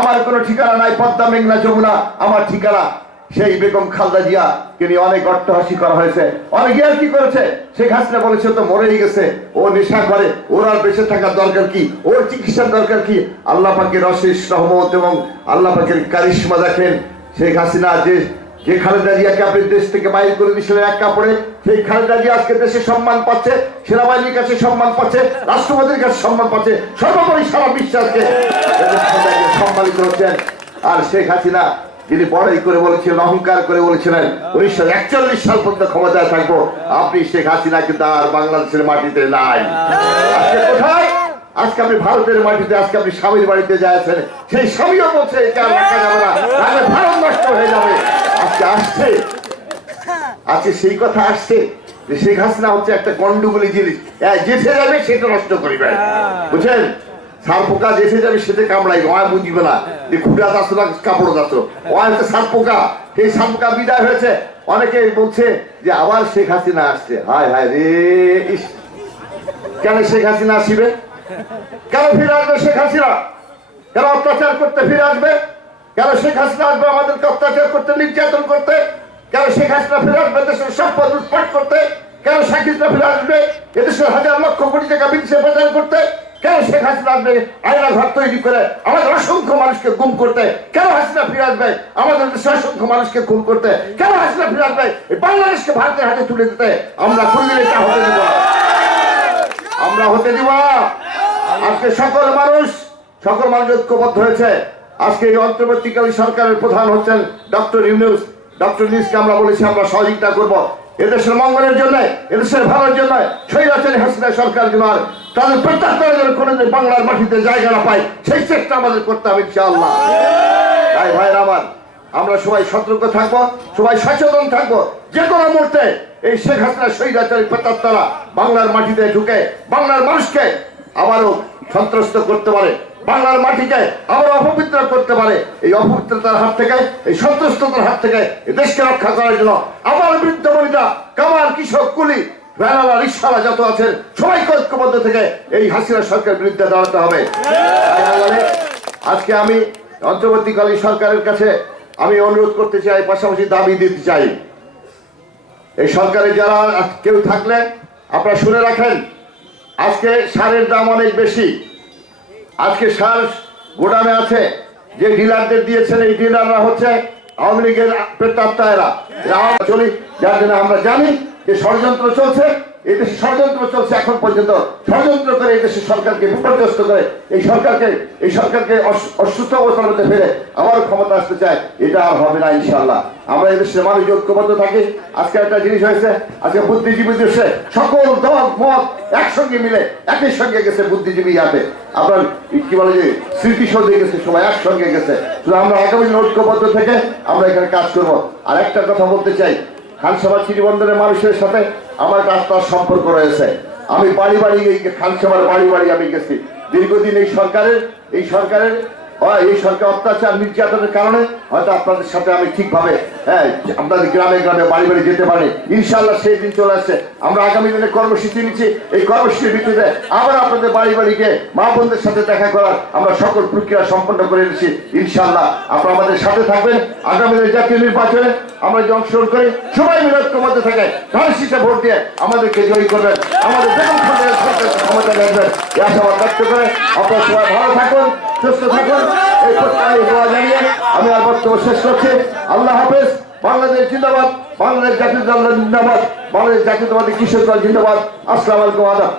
আমার কোনো ঠিকানা নাই, পদ্মা মেঘনা যমুনা আমার ঠিকানা। সেই বেগম খালেদা জিয়া কে নিয়ে অনেক অট্টহাসি করা হয়েছে, অনেক আর কি করেছে। শেখ হাসিনা বলেছে তো মরেই গেছে, ও নেশা করে, ওর আর বেঁচে থাকার দরকার কি, ওর চিকিৎসার দরকার কি। আল্লাহ পাকের অশেষ রহমত এবং আল্লাহ পাকের কারিশমা দেখেন। শেখ হাসিনা যে খালেদা জিয়াকে আপনি দেশ থেকে বাইর করে দিয়েছিলেন এক কাপড়ে, সেই খালেদা জিয়া আজকে দেশে সম্মান পাচ্ছে, সেনাবাহিনীর কাছে সম্মান পাচ্ছে, রাষ্ট্রপতির কাছে সম্মান পাচ্ছে, সর্বোপরি সারা বিশ্বাসকে সম্মানিত হচ্ছেন। আর শেখ হাসিনা যিনি বড়াই করে বলেছিলেন, অহংকার করে বলেছিলেন 1941 সাল পর্যন্ত ক্ষমতায় থাকবো, আপনি শেখ হাসিনা কিন্তু আর বাংলাদেশের মাটিতে নাই। আজকে কোথায়? আজকে আপনি ভারতের মাটিতে, আজকে আপনি স্বামীর বাড়িতে যাচ্ছেন, সেই স্বামীও বলছে রাখা যাবে না, ভারত নষ্ট হয়ে যাবে। আজকে আসছে, আজকে সেই কথা আসছে যে শেখ হাসিনা হচ্ছে একটা গন্ডগোলী জিনিস, যেতে যাবে সেটা নষ্ট করিবে, বুঝছেন? সার পোকা যেতে যাবে সেটা কামড়াইবে, ওয়া বুঝিবে না যে খুঁড়া যাচ্ছ না কাপড় যাচ্ছ, ওয়া হচ্ছে সার পোকা। সেই সার পোকা বিদায় হয়েছে। অনেকে বলছে যে আবার শেখ হাসিনা আসছে। হায় হায় রে, কেন শেখ হাসিনা আসিবে? কেন ফিরে আসবে শেখ হাসিনা? কেন অত্যাচার করতে ফিরে আসবে? কেন শেখ হাসিনা আসবে আমাদেরকে অত্যাচার করতে, নির্যাতন করতে? কেন শেখ হাসিনা ফিরে আসবে দেশের সম্পদ লুটপাট করতে? কেন শেখ হাসিনা ফিরে আসবে এদেশের হাজার লক্ষ কোটি টাকা বিদেশে প্রদান করতে? কেন শেখ হাসিনা আসবে আয়না ঘর তৈরি করে আমাদের অসংখ্য মানুষকে গুম করতে? কেন হাসিনা ফিরে আসবে আমাদের দেশে অসংখ্য মানুষকে খুন করতে? কেন হাসিনা ফিরে আসবে এই বাংলাদেশকে ভারতের হাতে তুলে দিতে? আমরা কোনদিন এটা হতে দিব না, আমরা হতে দিব না। আজকে সকল মানুষ ঐক্যবদ্ধ হয়েছে। আজকে এই অন্তর্বর্তীকালীন সরকারের প্রধান হচ্ছেন ডক্টর ইউনূস। ডক্টর ইউনূসকে আমরা বলেছি আমরা সহযোগিতা করবো এদেশের মঙ্গলের জন্য, এদেশের ভালোর জন্য, স্বৈরাচারী হাসিনা সরকার যেন আর তাদের প্রত্যাখ্যানের জন্য কোনোদিন বাংলার মাটিতে জায়গা না পায়, সেই চেষ্টা আমাদের করতে হবে ইনশাআল্লাহ। তাই ভাইরা আমার, আমরা সবাই সতর্ক থাকবো, সবাই সচেতন থাকবো। যে কোনো মুহূর্তে এই শেখ হাসিনা স্বৈরাচারী প্রত্যাখ্যারা বাংলার মাটিতে ঢুকে বাংলার মানুষকে আবারও সন্ত্রস্ত করতে পারে, বাংলার মাটিকে আবার অপবিত্র করতে পারে। এই অপবিত্রতার হাত থেকে, এই সন্ত্রস্ততার হাত থেকে দেশকে রক্ষা করার জন্য আবার বৃদ্ধ বনিতা, কামার, কৃষক, কুলি, ভ্যানালা, রিক্সাওয়ালা যত আছেন সবাইকে ঐক্যবদ্ধ থেকে এই হাসিনা সরকারের বিরুদ্ধে দাঁড়াতে হবে। আজকে আমি অন্তর্বর্তীকালীন সরকারের কাছে আমি অনুরোধ করতে চাই, পাশাপাশি দাবি দিতে চাই। এই সরকারে যারা কেউ থাকলে আপনারা শুনে রাখেন, আজকে সারের দাম অনেক বেশি। আজকে সার গোডামে আছে, যে ডিলারদের দিয়েছেন এই ডিলাররা হচ্ছে আওয়ামী লীগের প্রেতাত্মারা। চলি যার জন্য আমরা জানি যে ষড়যন্ত্র চলছে, এই দেশে ষড়যন্ত্র চলছে এখন পর্যন্ত, ষড়যন্ত্র করে এই দেশের সরকারকে বিপর্যস্ত করে এই সরকারকে অসুস্থ অবস্থার মধ্যে ফেলে আবার ক্ষমতা আসতে চায়। এটা আর হবে না ইনশাআল্লাহ। আমরা এই দেশের মানুষ ঐক্যবদ্ধ থাকি। আজকে একটা জিনিস হয়েছে, আজকে বুদ্ধিজীবী দেশে সকল দল মত একসঙ্গে মিলে একই সঙ্গে গেছে, বুদ্ধিজীবী ইয়াতে আপনার কি বলে যে স্মৃতিসৌধে গেছে, সবাই একসঙ্গে গেছে। শুধু আমরা আগামী দিন ঐক্যবদ্ধ থেকে আমরা এখানে কাজ করব। আর একটা কথা বলতে চাই, খানসামা চিনিবন্দরের মানুষের সাথে আমার একটা আত্মার সম্পর্ক রয়েছে। আমি বাড়ি বাড়ি খানসামার বাড়ি বাড়ি আমি গেছি। দীর্ঘদিন এই সরকারের অত্যাচার নির্যাতনের কারণে হয়তো আপনাদের সাথে আমি ঠিকভাবে আপনাদের গ্রামে গ্রামে বাড়ি বাড়ি যেতে পারি। ইনশাআল্লাহ সেই দিন চলে আসছে। আমরা আগামী দিনে কর্মসূচি নিচ্ছি। এই কর্মসূচির ভিত্তিতে আবার আপনাদের বাড়ি বাড়ি গিয়ে মা বোনদের সাথে দেখা করার আমরা সকল প্রক্রিয়া সম্পন্ন করে নিচ্ছি। ইনশাআল্লাহ আপনারা আমাদের সাথে থাকবেন। আগামী দিনে জাতীয় নির্বাচনে আমরা যে অংশগ্রহণ করি সবাই মিলে ঐক্যবদ্ধ থেকে ধানের ভোট দিয়ে আমাদেরকে জয়ী করবেন, আমাদের বেগম খালেদা সরকারকে ক্ষমতা দেখবেন। এই আশাবাদ ব্যক্ত করে আপনারা সবাই ভালো থাকুন, সুস্থ থাকুন, এই প্রত্যাশা দোয়া জানিয়ে আমি আর বক্তব্য শেষ করছি। আল্লাহ হাফেজ। বাংলাদেশ জিন্দাবাদ, বাংলাদেশ জাতীয়তাবাদী জিন্দাবাদ, বাংলাদেশ জাতীয়তাবাদী কৃষক দল জিন্দাবাদ। আসসালামু আলাইকুম। আদাব।